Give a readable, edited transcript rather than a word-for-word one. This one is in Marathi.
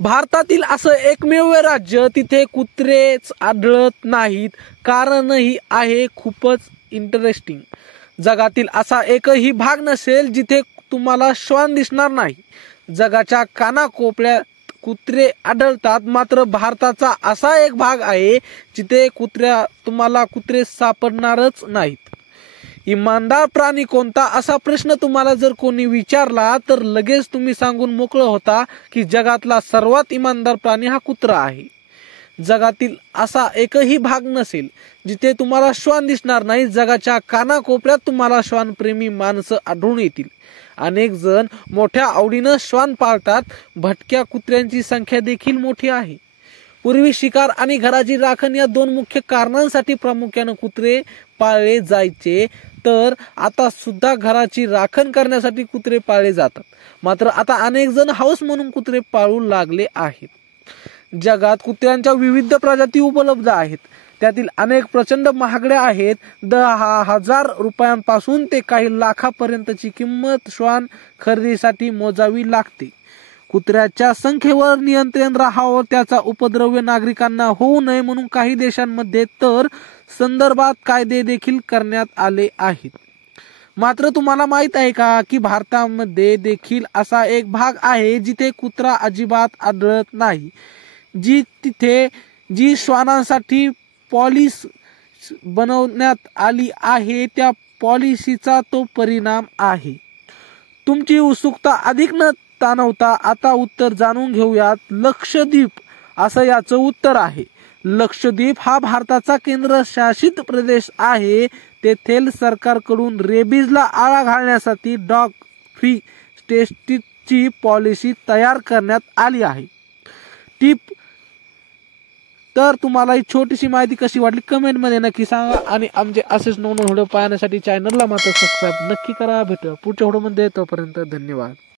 भारतातील असं एकमेव राज्य तिथे कुत्रेच आढळत नाहीत. कारणही आहे खूपच इंटरेस्टिंग. जगातील असा एकही भाग नसेल जिथे तुम्हाला श्वान दिसणार नाही. जगाच्या कानाकोपऱ्यात कुत्रे आढळतात, मात्र भारताचा असा एक भाग आहे जिथे तुम्हाला कुत्रे सापडणारच नाहीत. इमानदार प्राणी कोणता असा प्रश्न तुम्हाला जर कोणी विचारला तर लगेच तुम्ही सांगून मोकळं होता की जगातला सर्वात इमानदार प्राणी हा कुत्रा आहे. जगातील असा एकही भाग नसेल जिथे तुम्हाला श्वान दिसणार नाही. जगाच्या कानाकोपऱ्यात तुम्हाला श्वानप्रेमी माणसं आढळून येतील. अनेक जण मोठ्या आवडीनं श्वान पाळतात. भटक्या कुत्र्यांची संख्या देखील मोठी आहे. पूर्वी शिकार आणि घराची राखण या दोन मुख्य कारणांसाठी प्रामुख्याने कुत्रे पाळले जायचे, तर आता सुद्धा घराची राखण करण्यासाठी कुत्रे पाळले जातात. मात्र आता अनेक जण हौस म्हणून कुत्रे पाळू लागले आहेत. जगात कुत्र्यांच्या विविध प्रजाती उपलब्ध आहेत. त्यातील अनेक प्रचंड महागड्या आहेत. 10,000 रुपयांपासून ते काही लाखापर्यंतची किंमत श्वान खरेदीसाठी मोजावी लागते. कुत्र्याच्या संख्येवर नियंत्रण राहावं, त्याचा उपद्रव नागरिकांना होऊ नये म्हणून काही देशांमध्ये तर संदर्भात कायदे देखील करण्यात आले आहेत. मात्र तुम्हाला माहित आहे का की भारतामध्ये देखील असा एक भाग आहे जिथे कुत्रा अजिबात आढळत नाही. जी श्वानांसाठी पॉलिस बनवण्यात आली आहे त्या पॉलिसीचा तो परिणाम आहे. तुमची उत्सुकता अधिक न ताणवता आता उत्तर जाणून घेऊयात. लक्षद्वीप असं याचं उत्तर आहे. लक्षद्वीप हा भारताचा केंद्रशासित प्रदेश आहे. तेथील सरकारकडून रेबीजला आळा घालण्यासाठी डॉग फ्री स्टेटची पॉलिसी तयार करण्यात आली आहे. टिप तर तुम्हाला ही छोटीशी माहिती कशी वाटली कमेंटमध्ये नक्की सांगा आणि आमचे असेच नवीन व्हिडिओ पाहण्यासाठी चॅनलला मात्र सबस्क्राईब नक्की करा. भेटूया पुढच्या व्हिडिओमध्ये. तोपर्यंत धन्यवाद.